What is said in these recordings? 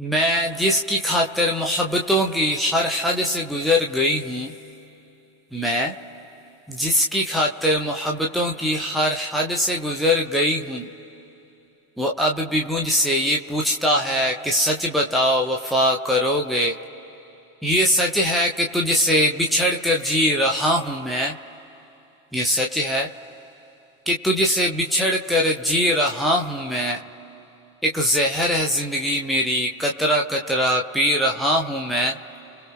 میں جس کی خاطر محبتوں کی ہر حد سے گزر گئی ہوں، میں جس کی خاطر محبتوں کی ہر حد سے گزر گئی ہوں، وہ اب بھی مجھ سے یہ پوچھتا ہے کہ سچ بتاؤ وفا کرو گے؟ یہ سچ ہے کہ تجھ سے بچھڑ کر جی رہا ہوں میں، یہ سچ ہے کہ تجھ سے بچھڑ کر جی رہا ہوں میں، ایک زہر ہے زندگی میری قطرہ قطرہ پی رہا ہوں میں۔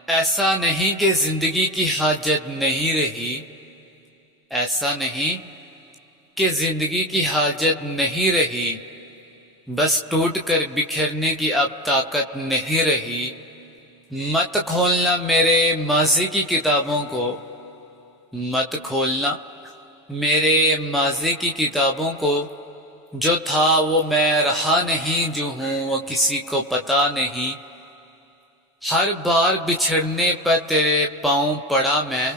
ایسا نہیں کہ زندگی کی حاجت نہیں رہی، ایسا نہیں کہ زندگی کی حاجت نہیں رہی، بس ٹوٹ کر بکھرنے کی اب طاقت نہیں رہی۔ مت کھولنا میرے ماضی کی کتابوں کو، مت کھولنا میرے ماضی کی کتابوں کو، جو تھا وہ میں رہا نہیں، جو ہوں وہ کسی کو پتا نہیں۔ ہر بار بچھڑنے پر تیرے پاؤں پڑا میں،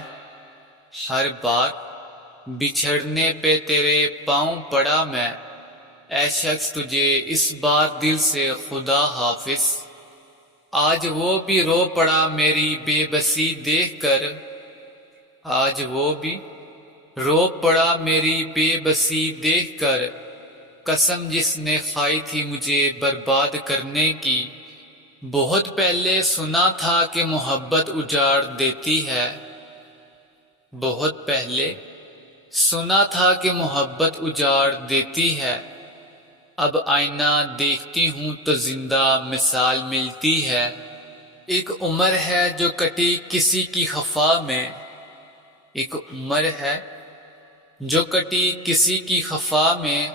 ہر بار بچھڑنے پہ تیرے پاؤں پڑا میں، اے شخص تجھے اس بار دل سے خدا حافظ۔ آج وہ بھی رو پڑا میری بے بسی دیکھ کر، آج وہ بھی رو پڑا میری بے بسی دیکھ کر، قسم جس نے کھائی تھی مجھے برباد کرنے کی۔ بہت پہلے سنا تھا کہ محبت اجاڑ دیتی ہے، بہت پہلے سنا تھا کہ محبت اجاڑ دیتی ہے، اب آئینہ دیکھتی ہوں تو زندہ مثال ملتی ہے۔ ایک عمر ہے جو کٹی کسی کی خفا میں، ایک عمر ہے جو کٹی کسی کی خفا میں،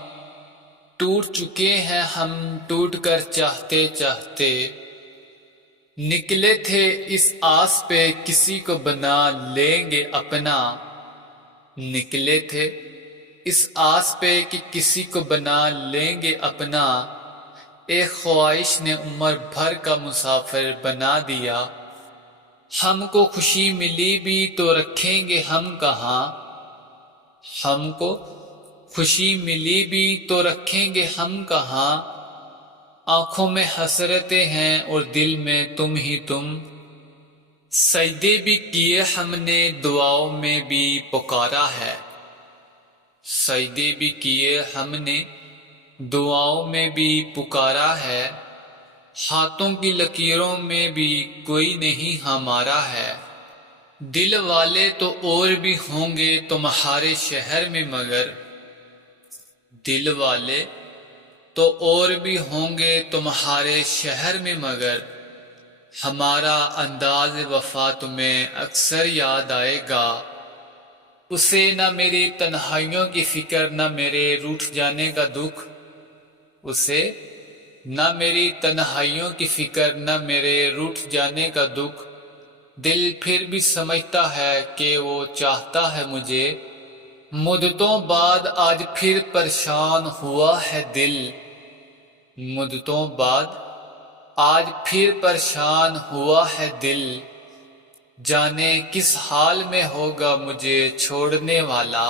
ٹوٹ چکے ہیں ہم ٹوٹ کر چاہتے چاہتے، نکلے تھے اس آس پہ کسی کو بنا لیں گے اپنا، نکلے تھے اس آس پہ کہ کسی کو بنا لیں گے اپنا، ایک خواہش نے عمر بھر کا مسافر بنا دیا۔ ہم کو خوشی ملی بھی تو رکھیں گے ہم کہاں، ہم کو خوشی ملی بھی تو رکھیں گے ہم کہاں، آنکھوں میں حسرتیں ہیں اور دل میں تم ہی تم، سجدے بھی کیے ہم نے دعاؤں میں بھی پکارا ہے، سجدے بھی کیے ہم نے دعاؤں میں بھی پکارا ہے، ہاتھوں کی لکیروں میں بھی کوئی نہیں ہمارا ہے۔ دل والے تو اور بھی ہوں گے تمہارے شہر میں مگر، دل والے تو اور بھی ہوں گے تمہارے شہر میں مگر، ہمارا انداز وفا تمہیں اکثر یاد آئے گا، اسے نہ میری تنہائیوں کی فکر نہ میرے روٹھ جانے کا دکھ، اسے نہ میری تنہائیوں کی فکر نہ میرے روٹھ جانے کا دکھ، دل پھر بھی سمجھتا ہے کہ وہ چاہتا ہے مجھے، مدتوں بعد آج پھر پریشان ہوا ہے دل، مدتوں بعد آج پھر پریشان ہوا ہے دل، جانے کس حال میں ہوگا مجھے چھوڑنے والا،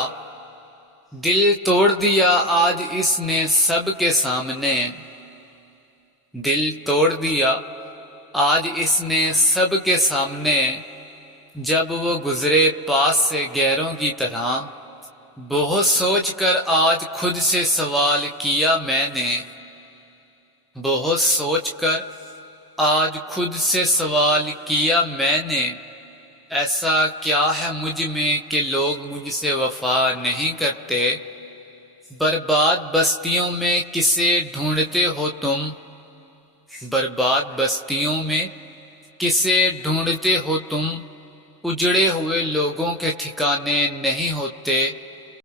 دل توڑ دیا آج اس نے سب کے سامنے، دل توڑ دیا آج اس نے سب کے سامنے، جب وہ گزرے پاس سے غیروں کی طرح، بہت سوچ کر آج خود سے سوال کیا میں نے، بہت سوچ کر آج خود سے سوال کیا میں نے، ایسا کیا ہے مجھ میں کہ لوگ مجھ سے وفا نہیں کرتے؟ برباد بستیوں میں کسے ڈھونڈتے ہو تم؟ برباد بستیوں میں کسے ڈھونڈتے ہو تم؟ اجڑے ہوئے لوگوں کے ٹھکانے نہیں ہوتے،